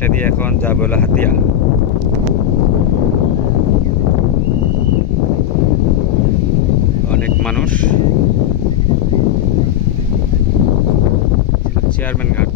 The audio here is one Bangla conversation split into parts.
এটা দিয়ে এখন যাবো হলো হাতিয়া। অনেক মানুষ। চেয়ারম্যান ঘাট।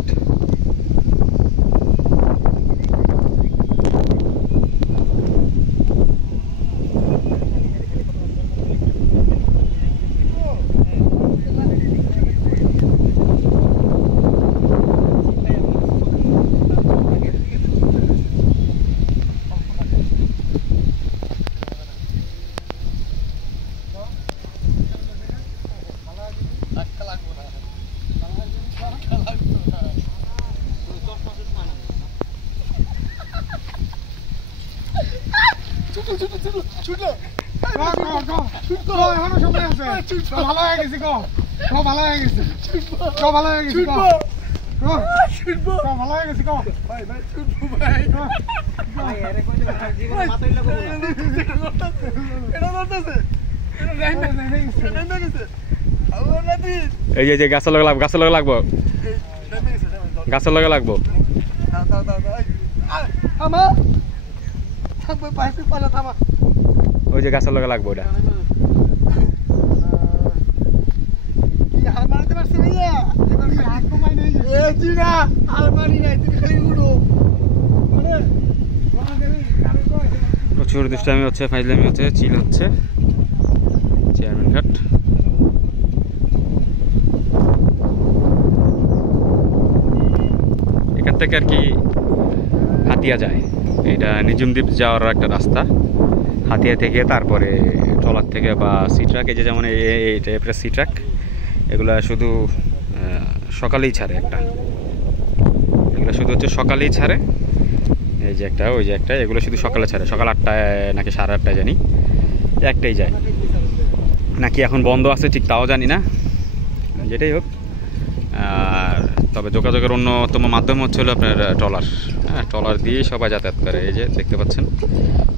এই যে গাছের লগে লাগবো, গাছের লগে লাগবো, গাছের লগে লাগবো। ওই যে গাছের লগে লাগবো ওটা। প্রচুর দুষ্টামি হচ্ছে, ফাইজলামি হচ্ছে, চিল হচ্ছে। চেয়ারম্যান ঘাট। এখান থেকে আর কি হাতিয়া যায়, এটা নিজুমদ্বীপ যাওয়ার একটা রাস্তা। হাতিয়া থেকে তারপরে ট্রলার থেকে বা সি ট্রাক, এই যে যেমন এই টাইপের সি ট্রাক, এগুলো শুধু সকালেই ছাড়ে একটা, এগুলো শুধু হচ্ছে সকালেই ছাড়ে। এই যে একটা, ওই যে একটা, এগুলো শুধু সকালে ছাড়ে, সকাল 8টায় নাকি 8:30টায় জানি, একটাই যায় নাকি এখন বন্ধ আছে ঠিক তাও জানি না, যেটাই হোক। আর তবে যোগাযোগের অন্যতম মাধ্যম হচ্ছে হলো আপনার ট্রলার। হ্যাঁ, ট্রলার দিয়েই সবাই যাতায়াত করে। এই যে দেখতে পাচ্ছেন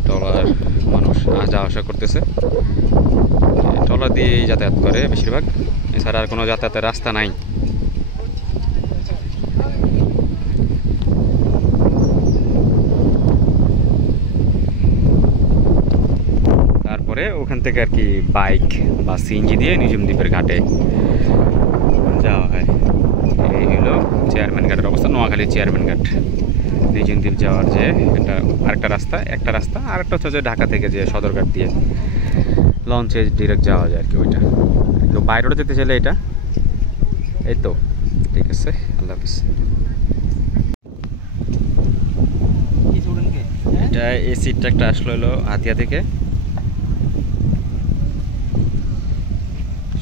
ট্রলার, মানুষ যাওয়া আসা করতেছে, ট্রলার দিয়েই যাতায়াত করে বেশিরভাগ, এছাড়া আর কোনো যাতায়াতের রাস্তা নাই। তারপরে ওখান থেকে আর কি বাইক বা সিএনজি দিয়ে নিজুমদ্বীপের ঘাটে যাওয়া হয়। এই হলো চেয়ারম্যান ঘাটের অবস্থা, নোয়াখালী চেয়ারম্যান ঘাট। নিজুমদ্বীপ যাওয়ার যে এটা আরেকটা রাস্তা, একটা রাস্তা, আর একটা হচ্ছে যে ঢাকা থেকে যে সদরঘাট দিয়ে লঞ্চে ডিরেক্ট যাওয়া যায় আর কি ওইটা। তো বাই রোডে যেতে চাইলে এটা, এই তো ঠিক আছে। আল্লাহ হাফিজ। এটা এই সিটটা একটা আসলো হলো হাতিয়া থেকে।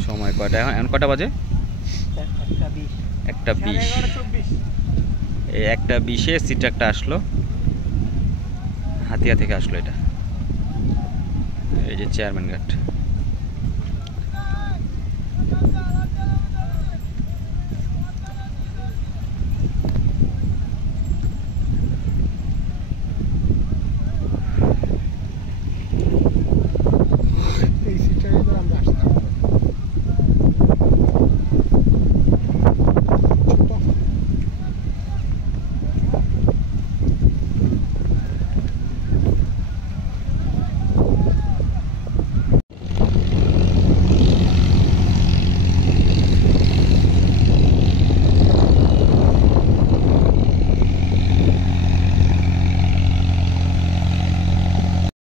সময় কয়টা এখন, কটা বাজে? 1:20। এই 1:20-এ সিটটা একটা আসলো, হাতিয়া থেকে আসলো এটা। এই যে চেয়ারম্যান ঘাট।